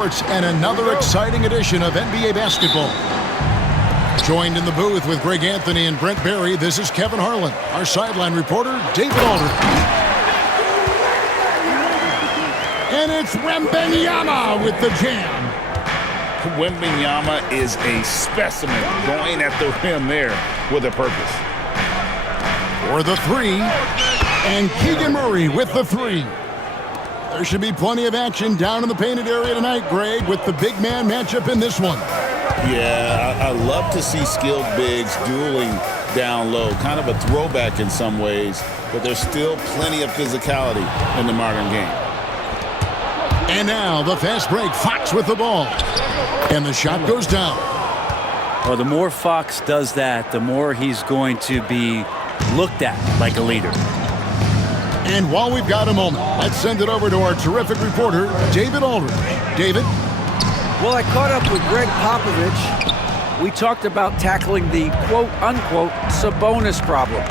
And another exciting edition of NBA basketball. Joined in the booth with Greg Anthony and Brent Barry, this is Kevin Harlan. Our sideline reporter, David Aldridge. And it's Wemby with the jam. Wemby is a specimen going at the rim there with a purpose. For the three, and Keegan Murray with the three. There should be plenty of action down in the painted area tonight, Greg, with the big man matchup in this one. Yeah, I love to see skilled bigs dueling down low. Kind of a throwback in some ways, but there's still plenty of physicality in the modern game. And now the fast break, Fox with the ball. And the shot goes down. Well, the more Fox does that, the more he's going to be looked at like a leader. And while we've got a moment, let's send it over to our terrific reporter, David Aldridge. David? Well, I caught up with Greg Popovich. We talked about tackling the quote-unquote Sabonis problem.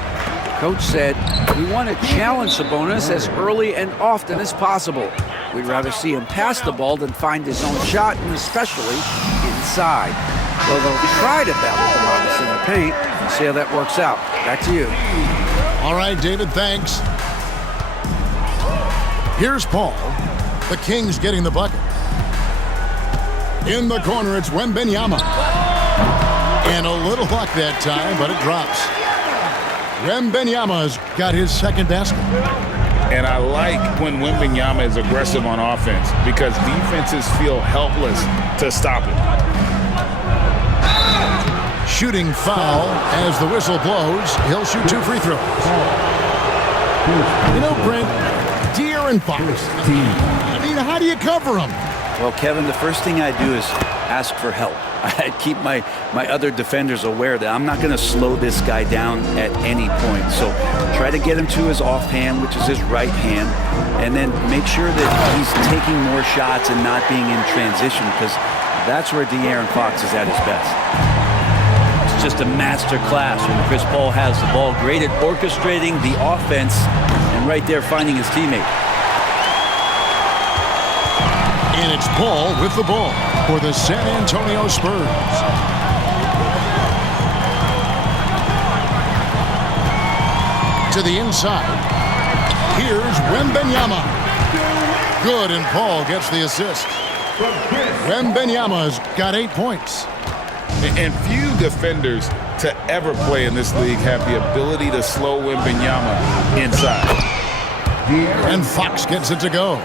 Coach said, we want to challenge Sabonis as early and often as possible. We'd rather see him pass the ball than find his own shot, and especially inside. So they'll try to battle Sabonis in the paint and see how that works out. Back to you. All right, David, thanks. Here's Paul. The Kings getting the bucket. In the corner, it's Wemby. And a little luck that time, but it drops. Wemby's got his second basket. And I like when Wemby is aggressive on offense because defenses feel helpless to stop it. Shooting foul as the whistle blows. He'll shoot 2 free throws. You know, Brent, De'Aaron Fox. I mean, how do you cover him? Well, Kevin, the first thing I do is ask for help. I keep my other defenders aware that I'm not going to slow this guy down at any point. So try to get him to his offhand, which is his right hand, and then make sure that he's taking more shots and not being in transition, because that's where De'Aaron Fox is at his best. It's just a master class when Chris Paul has the ball, great at orchestrating the offense and right there finding his teammate. And it's Paul with the ball for the San Antonio Spurs. To the inside. Here's Wemby. Good, and Paul gets the assist. Wemby's got 8 points. And few defenders to ever play in this league have the ability to slow Wemby inside. And Fox gets it to go.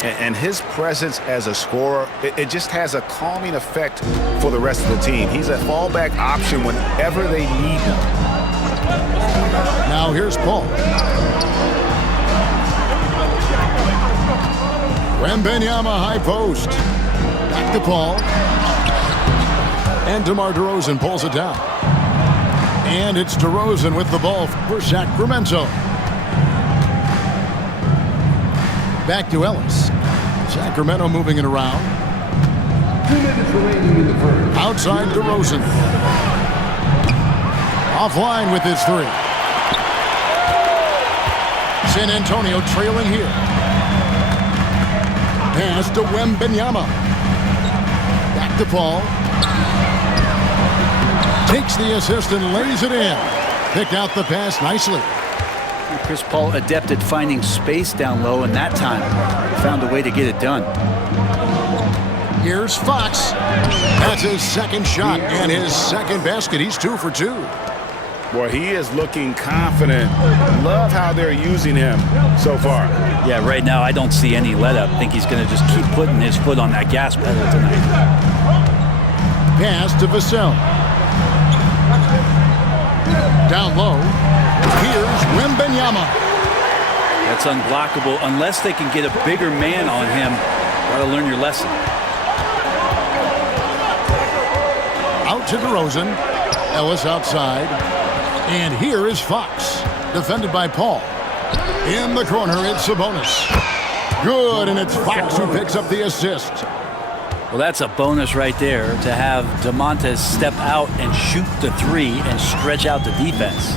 And his presence as a scorer, it just has a calming effect for the rest of the team. He's a fallback option whenever they need him. Now here's Paul. Wemby high post. Back to Paul. And DeMar DeRozan pulls it down. And it's DeRozan with the ball for Sacramento. Back to Ellis. Sacramento moving it around. 2 minutes remaining in the first. Outside DeRozan. Offline with his three. San Antonio trailing here. Pass to Wemby. Back to Paul. Takes the assist and lays it in. Picked out the pass nicely. Chris Paul adept at finding space down low, and that time found a way to get it done. Here's Fox. That's his second shot and his second basket. He's 2 for 2. Boy, he is looking confident. Love how they're using him so far. Yeah, right now I don't see any let up. I think he's going to just keep putting his foot on that gas pedal tonight. Pass to Vassell. Down low. Here's Wemby. That's unblockable unless they can get a bigger man on him. Got to learn your lesson. Out to DeRozan. Ellis outside. And here is Fox. Defended by Paul. In the corner, it's Sabonis. Good, and it's Fox who picks up the assist. Well, that's a bonus right there to have DeMontes step out and shoot the three and stretch out the defense.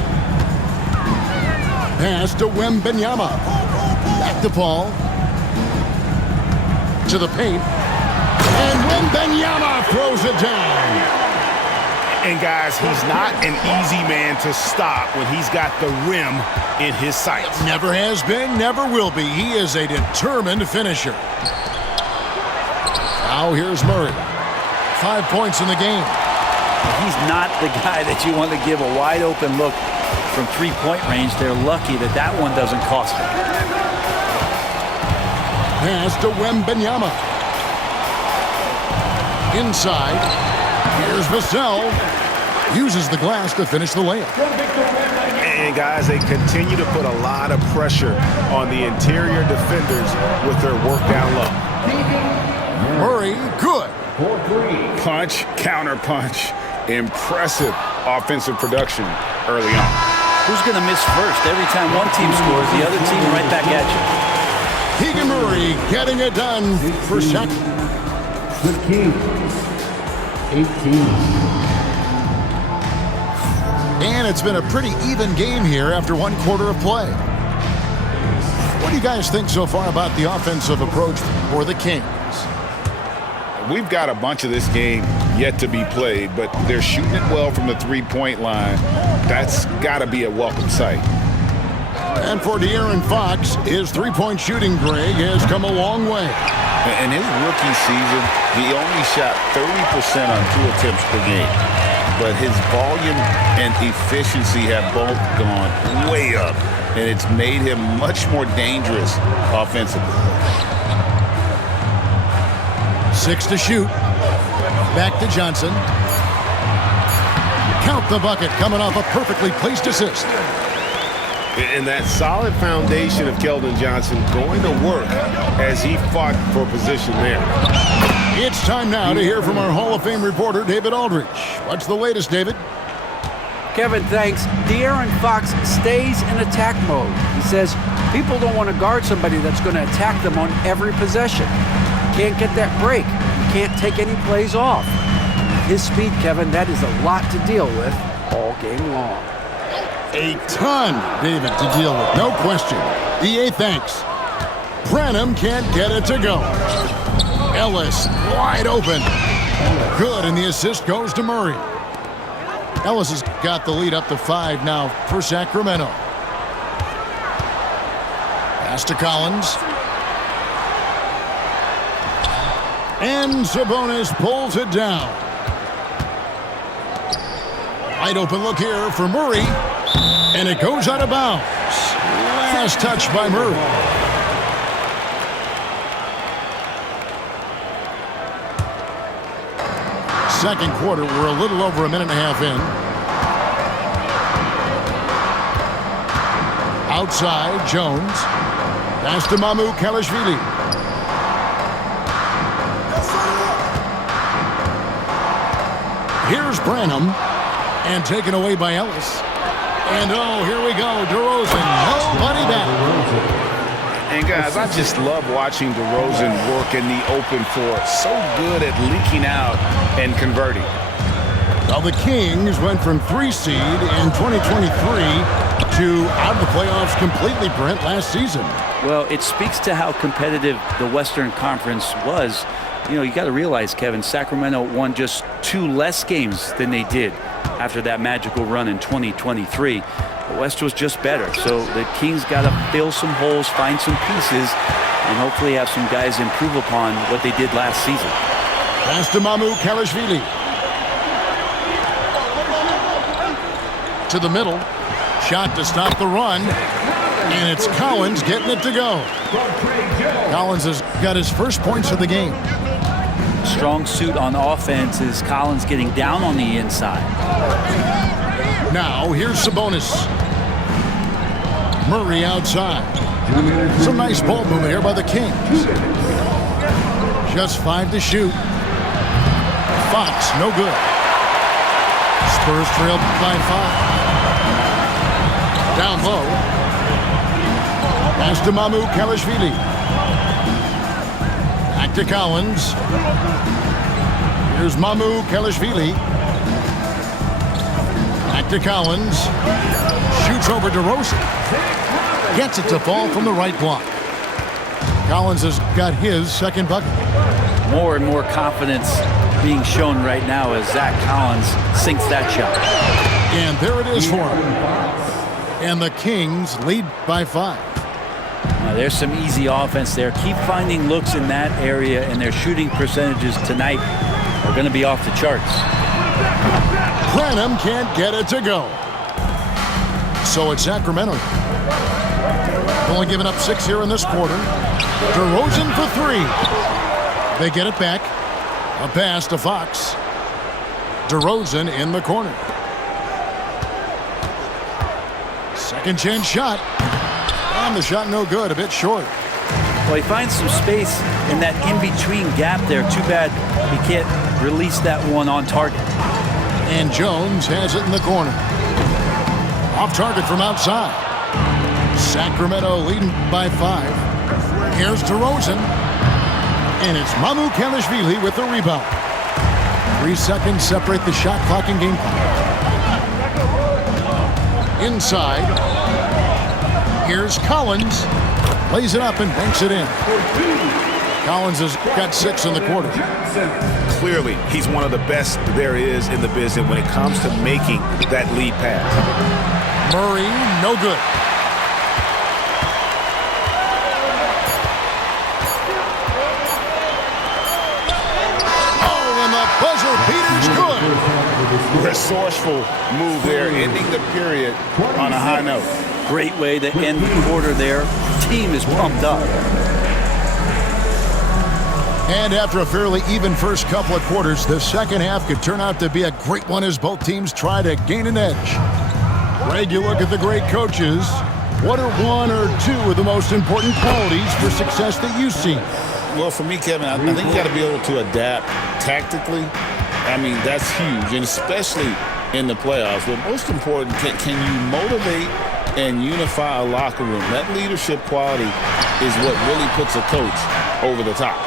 Pass to Wemby. Back to Paul. To the paint. And Wemby throws it down. And guys, he's not an easy man to stop when he's got the rim in his sights. Never has been, never will be. He is a determined finisher. Now here's Murray. 5 points in the game. He's not the guy that you want to give a wide open look from three-point range. They're lucky that that one doesn't cost them. Pass to Wemby. Inside. Here's Vassell. Uses the glass to finish the layup. And guys, they continue to put a lot of pressure on the interior defenders with their work down low. Murray, good. Punch, counter punch. Impressive offensive production early on. Who's going to miss first? Every time one team scores, the other team right back at you. Keegan Murray getting it done for second. The Kings, 18. And it's been a pretty even game here after one quarter of play. What do you guys think so far about the offensive approach for the Kings? We've got a bunch of this game yet to be played, but they're shooting it well from the three-point line. That's got to be a welcome sight. And for De'Aaron Fox, his three-point shooting, Greg, has come a long way. In his rookie season, he only shot 30% on 2 attempts per game. But his volume and efficiency have both gone way up, and it's made him much more dangerous offensively. 6 to shoot. Back to Johnson. Count the bucket, coming off a perfectly placed assist. And that solid foundation of Keldon Johnson going to work as he fought for position there. It's time now to hear from our Hall of Fame reporter, David Aldridge. What's the latest, David? Kevin, thanks. De'Aaron Fox stays in attack mode. He says people don't want to guard somebody that's going to attack them on every possession. Can't get that break. Can't take any plays off. His speed, Kevin, that is a lot to deal with all game long. A ton, David, to deal with. No question. EA thanks. Branham can't get it to go. Ellis wide open. Good, and the assist goes to Murray. Ellis has got the lead up to 5 now for Sacramento. Pass to Collins. And Sabonis pulls it down. Wide open look here for Murray. And it goes out of bounds. Last touch by Murray. Second quarter, we're a little over a minute and a half in. Outside, Jones. Pass to Mamu Kalashvili. Here's Branham. And taken away by Ellis. And oh, here we go, DeRozan. Nobody back. And guys, I just love watching DeRozan work in the open floor. So good at leaking out and converting. Well, the Kings went from 3 seed in 2023 to out of the playoffs completely, Brent, last season. Well, it speaks to how competitive the Western Conference was. You know, you got to realize, Kevin, Sacramento won just 2 less games than they did after that magical run in 2023. The West was just better. So the Kings got to fill some holes, find some pieces, and hopefully have some guys improve upon what they did last season. Pass to Mamu Kalashvili. To the middle. Shot to stop the run. And it's Collins getting it to go. Collins has got his first points of the game. Strong suit on offense is Collins getting down on the inside. Now, here's Sabonis. Murray outside. Some nice ball movement here by the Kings. Just 5 to shoot. Fox, no good. Spurs trailed by 5. Down low. Pass to Mamu Kalashvili. Back to Collins. Here's Mamu Kalashvili. Back to Collins. Shoots over DeRozan. Gets it to fall from the right block. Collins has got his second bucket. more and more confidence being shown right now as Zach Collins sinks that shot. And there it is for him. And the Kings lead by 5. Now, there's some easy offense there. Keep finding looks in that area, and their shooting percentages tonight are going to be off the charts. Branham can't get it to go. So it's Sacramento. Only giving up 6 here in this quarter. DeRozan for 3. They get it back. A pass to Fox. DeRozan in the corner. Second chance shot. And the shot no good, a bit short. Well, he finds some space in that in-between gap there. Too bad he can't release that one on target. And Jones has it in the corner. Off target from outside. Sacramento leading by 5. Here's DeRozan. And it's Mamu Kelishvili with the rebound. 3 seconds separate the shot clock and game clock. Inside. Here's Collins. Lays it up and banks it in. Collins has got 6 in the quarter. Clearly, he's one of the best there is in the business when it comes to making that lead pass. Murray, no good. Oh, and the buzzer beater's good. Resourceful move there, ending the period on a high note. Great way to end the quarter there. Team is pumped up. And after a fairly even first couple of quarters, the second half could turn out to be a great one as both teams try to gain an edge. Greg, you look at the great coaches. What are 1 or 2 of the most important qualities for success that you see? Well, for me, Kevin, I think you got to be able to adapt tactically. I mean, that's huge, and especially in the playoffs. But most important, can you motivate and unify a locker room? That leadership quality is what really puts a coach over the top.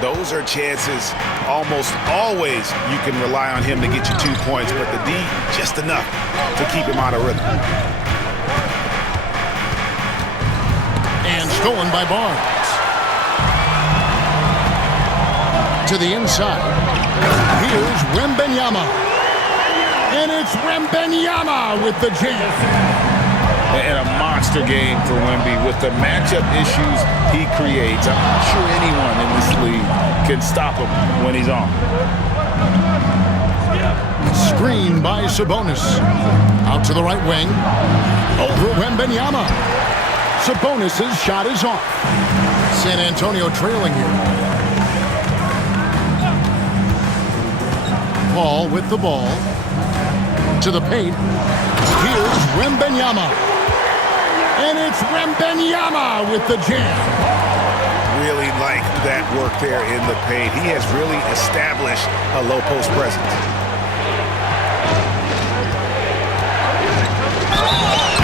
Those are chances almost always you can rely on him to get you 2 points, but the D just enough to keep him out of rhythm. And stolen by Barnes. To the inside. Here's Wembenyama. And it's Wembenyama with the jam. And a monster game for Wemby with the matchup issues he creates. I'm not sure anyone in this league can stop him when he's on. Screen by Sabonis. Out to the right wing. Over Wembenyama. Sabonis' shot is off. San Antonio trailing here. Paul with the ball. To the paint. Here's Wembenyama. And it's Wembenyama with the jam. Really like that work there in the paint. He has really established a low post presence.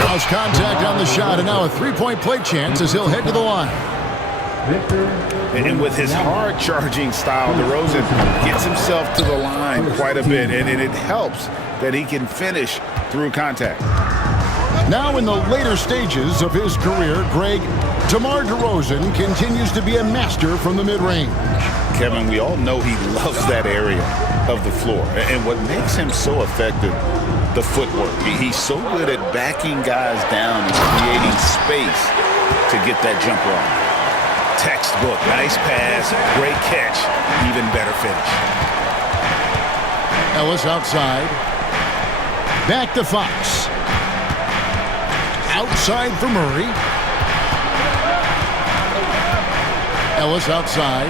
House contact on the shot, and now a 3-point play chance as he'll head to the line. And with his hard-charging style, DeRozan gets himself to the line quite a bit, and it helps that he can finish through contact. Now in the later stages of his career, Greg, DeMar DeRozan continues to be a master from the mid-range. Kevin, we all know he loves that area of the floor. And what makes him so effective, the footwork. He's so good at backing guys down and creating space to get that jumper on. Textbook, nice pass, great catch, even better finish. Ellis outside. Back to Fox. Outside for Murray. Ellis outside.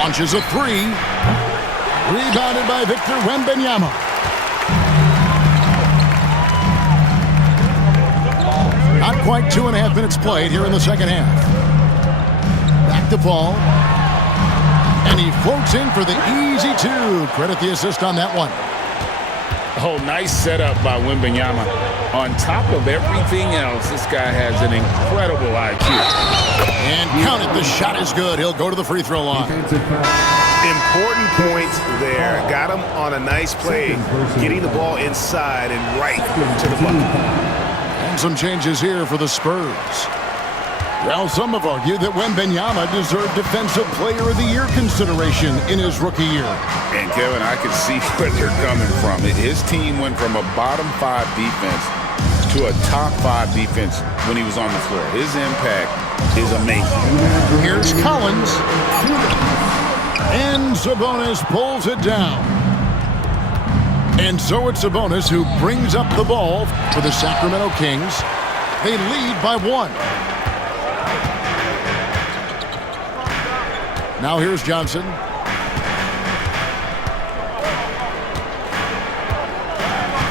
Launches a 3. Rebounded by Victor Wembanyama. Not quite 2.5 minutes played here in the second half. Back to Paul. And he floats in for the easy 2. Credit the assist on that one. Oh, nice setup by Wembanyama. On top of everything else, this guy has an incredible IQ. And count it, the shot is good. He'll go to the free throw line. Important points there. Got him on a nice play, getting the ball inside and right to the bucket. And some changes here for the Spurs. Well, some have argued that Wemby deserved Defensive Player of the Year consideration in his rookie year. And, Kevin, I can see where they're coming from. His team went from a bottom 5 defense to a top 5 defense when he was on the floor. His impact is amazing. Here's Collins. And Sabonis pulls it down. And so it's Sabonis who brings up the ball for the Sacramento Kings. They lead by 1. Now here's Johnson.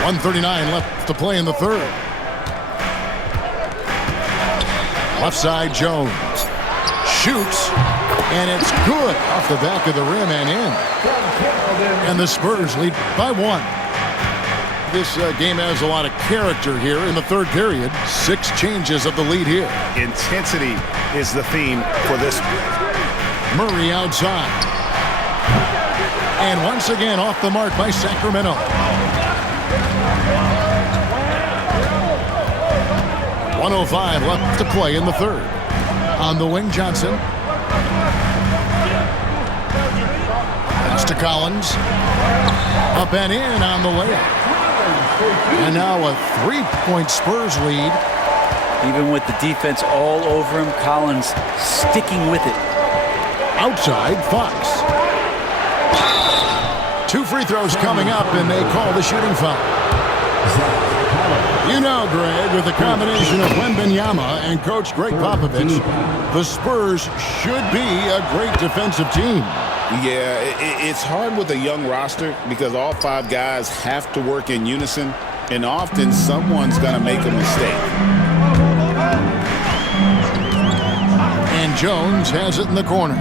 .139 left to play in the third. Left side, Jones. Shoots, and it's good off the back of the rim and in. And the Spurs lead by 1. This game has a lot of character here in the third period. 6 changes of the lead here. Intensity is the theme for this. Murray outside. And once again off the mark by Sacramento. 1:05 left to play in the third. On the wing, Johnson. Pass to Collins. Up and in on the layup. And now a 3-point Spurs lead. Even with the defense all over him, Collins sticking with it. Outside, Fox. 2 free throws coming up, and they call the shooting foul. You know, Greg, with the combination of Wemby and Coach Greg Popovich, the Spurs should be a great defensive team. Yeah, it's hard with a young roster because all 5 guys have to work in unison, and often someone's going to make a mistake. And Jones has it in the corner.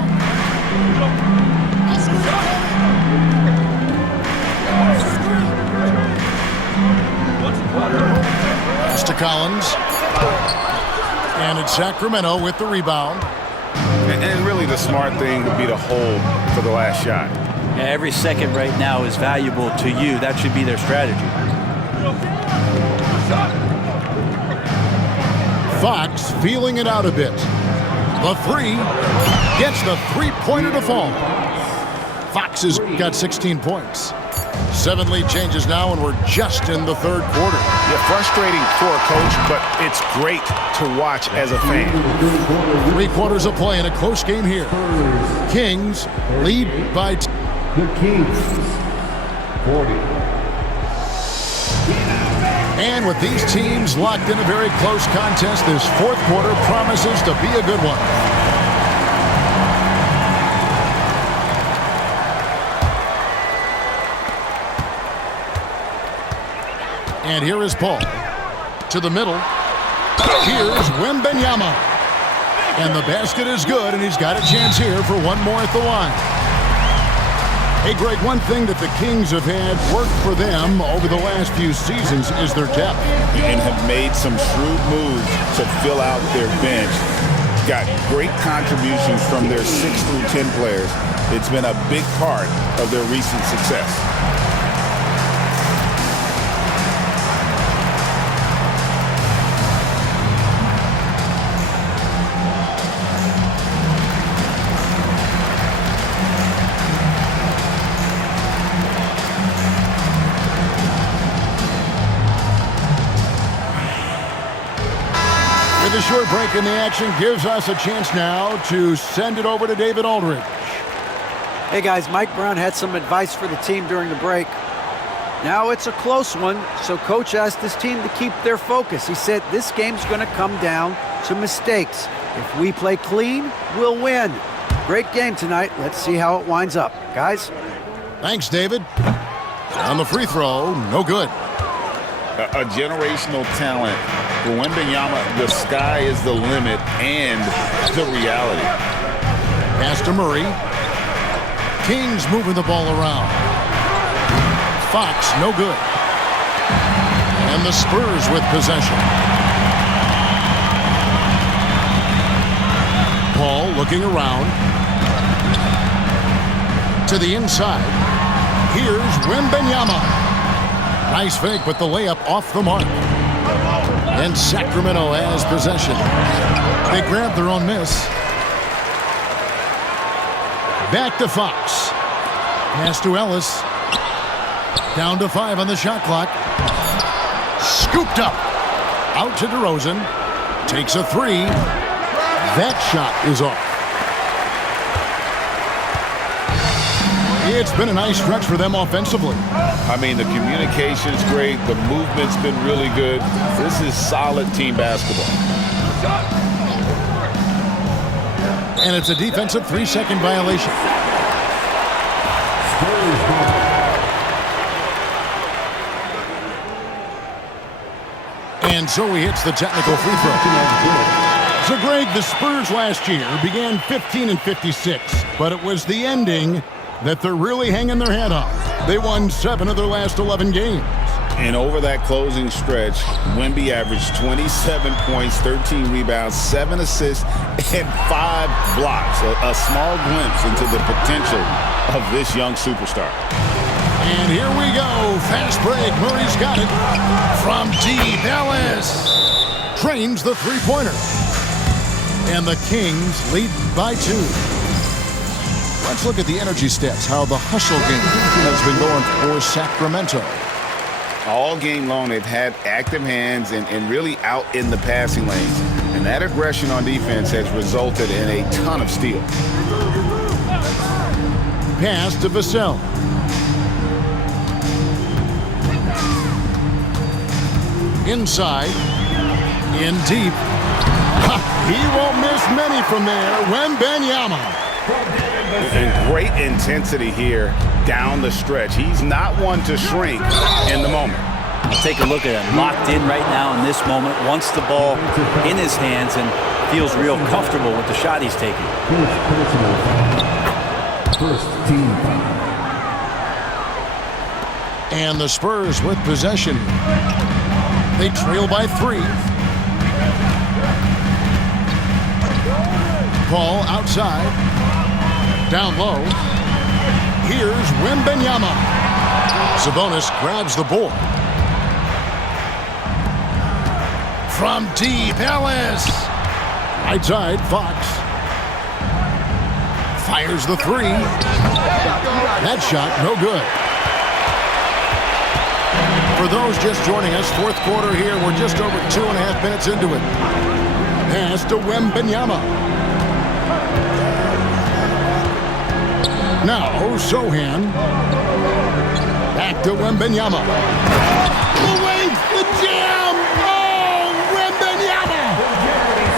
Pass to Collins. And it's Sacramento with the rebound. And really the smart thing would be to hold for the last shot. Yeah, every second right now is valuable to you. That should be their strategy. Fox feeling it out a bit. The 3 gets the 3-pointer to fall. Fox has got 16 points. 7 lead changes now, and we're just in the third quarter. Yeah, frustrating for a coach, but it's great to watch as a fan. 3 quarters of play in a close game here. Kings lead by The Kings, 40. And with these teams locked in a very close contest, this fourth quarter promises to be a good one. And here is Paul. To the middle. Here's Wemby. And the basket is good, and he's got a chance here for one more at the line. Hey, Greg, one thing that the Kings have had work for them over the last few seasons is their depth. And have made some shrewd moves to fill out their bench. Got great contributions from their 6 through 10 players. It's been a big part of their recent success. The short break in the action gives us a chance now to send it over to David Aldridge. Hey guys, Mike Brown had some advice for the team during the break. Now it's a close one, so coach asked his team to keep their focus. He said this game's going to come down to mistakes. If we play clean, we'll win. Great game tonight. Let's see how it winds up. Guys? Thanks, David. On the free throw, no good. A generational talent. For Wemby, the sky is the limit and the reality. Pass to Murray. Kings moving the ball around. Fox, no good. And the Spurs with possession. Paul looking around. To the inside. Here's Wemby. Nice fake, but the layup off the mark. And Sacramento has possession. They grab their own miss. Back to Fox. Pass to Ellis. Down to 5 on the shot clock. Scooped up. Out to DeRozan. Takes a 3. That shot is off. It's been a nice stretch for them offensively. I mean, the communication's great. The movement's been really good. This is solid team basketball. And it's a defensive 3-second violation. And so he hits the technical free throw. So, Greg, the Spurs last year began 15-56, but it was the ending that they're really hanging their head on. They won 7 of their last 11 games. And over that closing stretch, Wemby averaged 27 points, 13 rebounds, 7 assists, and 5 blocks. A small glimpse into the potential of this young superstar. And here we go. Fast break. Murray's got it. From deep, Ellis trains the three-pointer. And the Kings lead by 2. Let's look at the energy stats, how the hustle game has been going for Sacramento. All game long, they've had active hands and really out in the passing lanes. And that aggression on defense has resulted in a ton of steals. Pass to Vassell. Inside. In deep. He won't miss many from there. Wembenyama. And great intensity here down the stretch. He's not one to shrink in the moment. Take a look at him, locked in right now in this moment, wants the ball in his hands and feels real comfortable with the shot he's taking. First team foul. And the Spurs with possession. They trail by 3. Ball outside. Down low. Here's Wembenyama. Sabonis grabs the board. From deep, Ellis. Right side, Fox. Fires the 3. That shot, no good. For those just joining us, fourth quarter here. We're just over 2.5 minutes into it. Pass to Wembenyama. Now, Sohan. Back to Wembenyama. Away the jam! Oh, Wembenyama!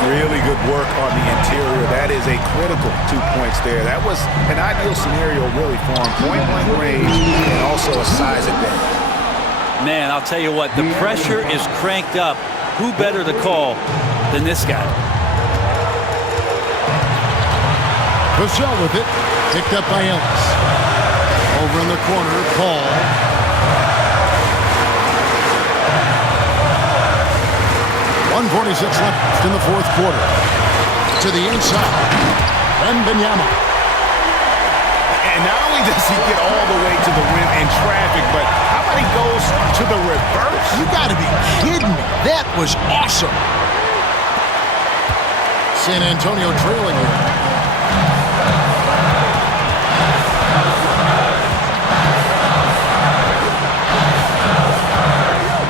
Really good work on the interior. That is a critical 2 points there. That was an ideal scenario really for him. Point-blank range and also a size advantage. Man, I'll tell you what, the pressure is cranked up. Who better to call than this guy? Vassell with it. Picked up by Ellis. Over in the corner, Paul. .146 left in the fourth quarter. To the inside. Wembenyama. And not only does he get all the way to the rim in traffic, but how about he goes to the reverse? You got to be kidding me. That was awesome. San Antonio trailing here.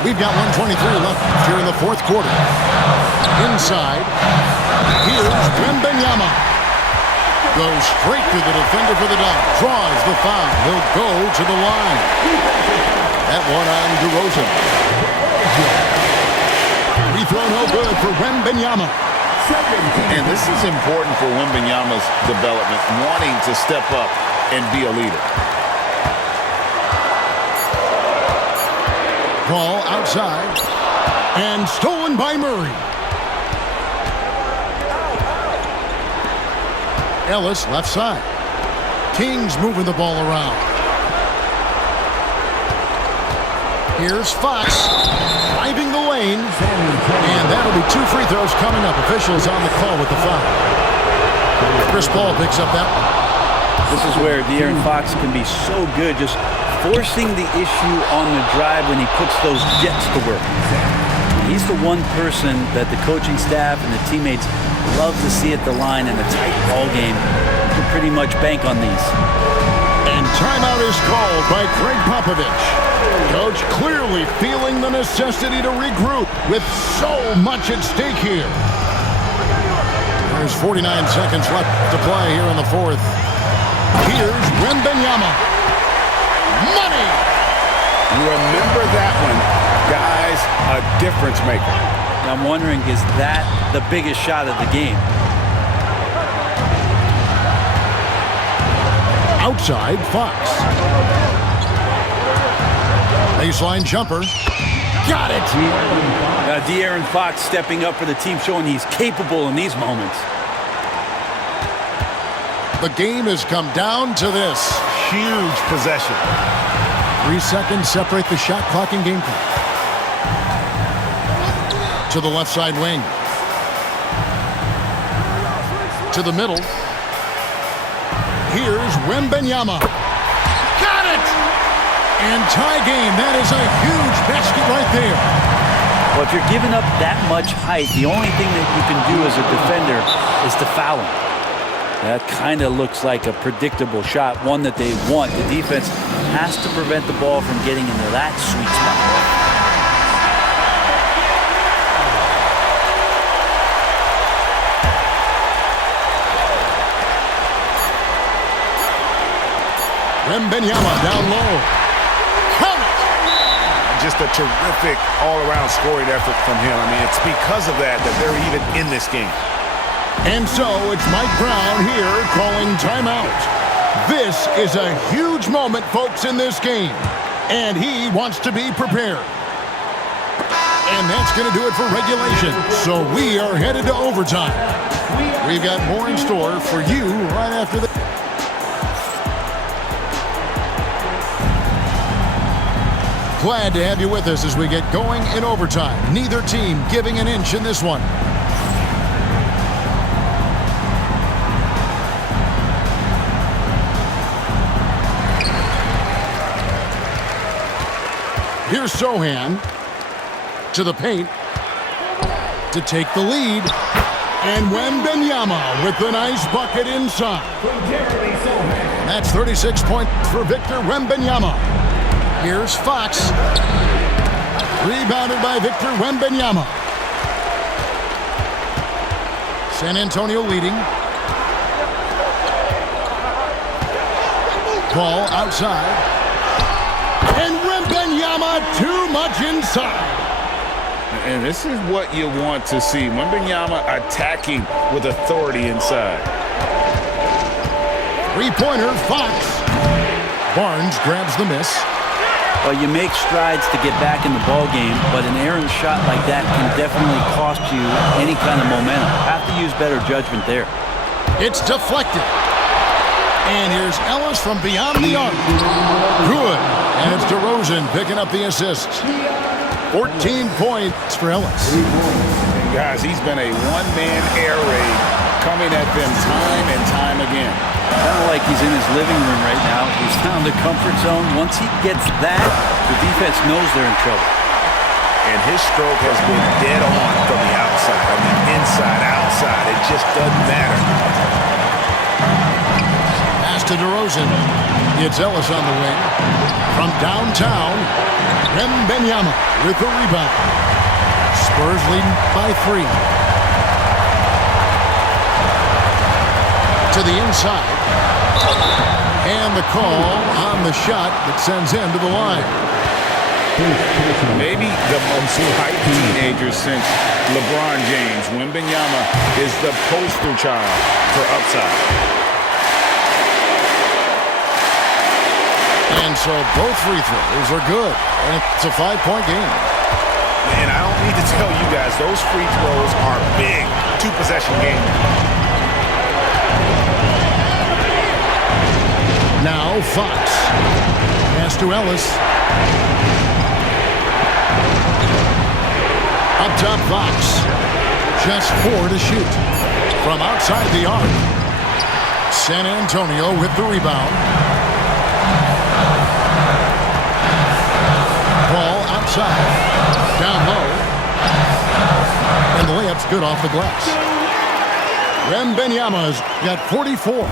We've got 1:23 left here in the fourth quarter. Inside. Here's Wembenyama. Goes straight to the defender for the dunk. Draws the foul. He'll go to the line. That one on DeRozan. Free throw no good for Wembenyama. And this is important for Wembenyama's development, wanting to step up and be a leader. Ball outside. And stolen by Murray. Ellis left side. Kings moving the ball around. Here's Fox driving the lane. And that'll be 2 free throws coming up. Officials on the call with the foul. Chris Paul picks up that one. This is where De'Aaron Fox can be so good, just forcing the issue on the drive when he puts those jets to work. He's the one person that the coaching staff and the teammates love to see at the line in a tight ball game. You can pretty much bank on these. And timeout is called by Greg Popovich. Coach clearly feeling the necessity to regroup with so much at stake here. There's 49 seconds left to play here in the fourth. Here's Wemby. Money! Remember that one. Guys, a difference maker. I'm wondering, is that the biggest shot of the game? Outside, Fox. Baseline jumper. Got it! De'Aaron Fox stepping up for the team, showing he's capable in these moments. The game has come down to this. Huge possession. 3 seconds separate the shot clock and game clock. To the left side wing. To the middle. Here's Wemby. Got it! And tie game. That is a huge basket right there. Well, if you're giving up that much height, the only thing that you can do as a defender is to foul him. That kind of looks like a predictable shot, one that they want. The defense has to prevent the ball from getting into that sweet spot. Wemby down low. Count it! Just a terrific all-around scoring effort from him. I mean, it's because of that they're even in this game. And so it's Mike Brown here calling timeout. This is a huge moment, folks, in this game. And he wants to be prepared. And that's going to do it for regulation. So we are headed to overtime. We've got more in store for you right after this. Glad to have you with us as we get going in overtime. Neither team giving an inch in this one. Here's Sohan to the paint to take the lead. And Wemby with the nice bucket inside. That's 36 points for Victor Wembanyama. Here's Fox. Rebounded by Victor Wembanyama. San Antonio leading. Ball outside. And Wembanyama too much inside. And this is what you want to see. Wembanyama attacking with authority inside. Three-pointer, Fox. Barnes grabs the miss. Well, you make strides to get back in the ball game, but an errant shot like that can definitely cost you any kind of momentum. Have to use better judgment there. It's deflected. And here's Ellis from beyond the arc. Good. And it's DeRozan picking up the assist. 14 points for Ellis. And guys, he's been a one-man air raid coming at them time and time again. Kind of like he's in his living room right now. He's found the comfort zone. Once he gets that, the defense knows they're in trouble. And his stroke has been dead on from the outside. I mean, inside, outside, it just doesn't matter. Pass to DeRozan. It's Ellis on the wing. From downtown, Wembanyama with the rebound. Spurs leading by 3. To the inside. And the call on the shot that sends him to the line. Maybe the most hyped teenager since LeBron James. Wembanyama is the poster child for upside. And so both free throws are good. And it's a 5-point game. And I don't need to tell you guys, those free throws are big. 2-possession game. Now Fox. Pass to Ellis. Up top, Fox. Just 4 to shoot. From outside the arc. San Antonio with the rebound. Ball outside. Down low. That's good off the glass. Wembenyama's got 44.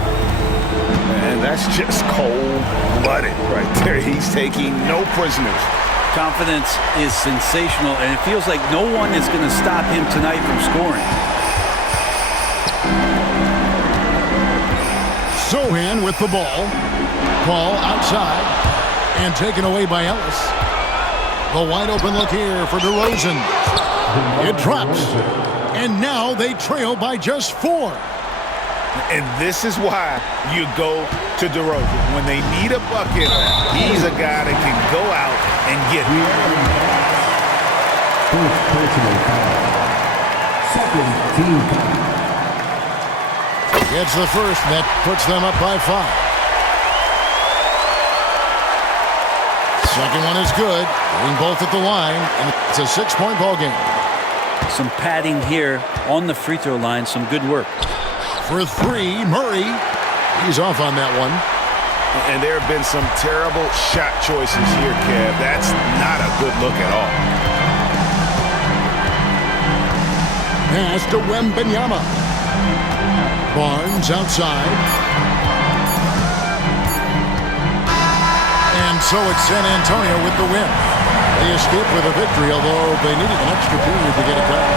And that's just cold-blooded right there. He's taking no prisoners. Confidence is sensational, and it feels like no one is going to stop him tonight from scoring. Sohan with the ball. Ball outside and taken away by Ellis. The wide open look here for DeRozan. It drops. And now they trail by just 4. And this is why you go to DeRozan. When they need a bucket, he's a guy that can go out and get it. First personal foul. Second team foul. Gets the first, and that puts them up by 5. Second one is good. Getting both at the line, and it's a 6-point ball game. Some padding here on the free throw line. Some good work. For 3, Murray. He's off on that one. And there have been some terrible shot choices here, Kev. That's not a good look at all. Pass to Wembenyama. Barnes outside. And so it's San Antonio with the win. They escape with a victory, although they needed an extra period to get it done.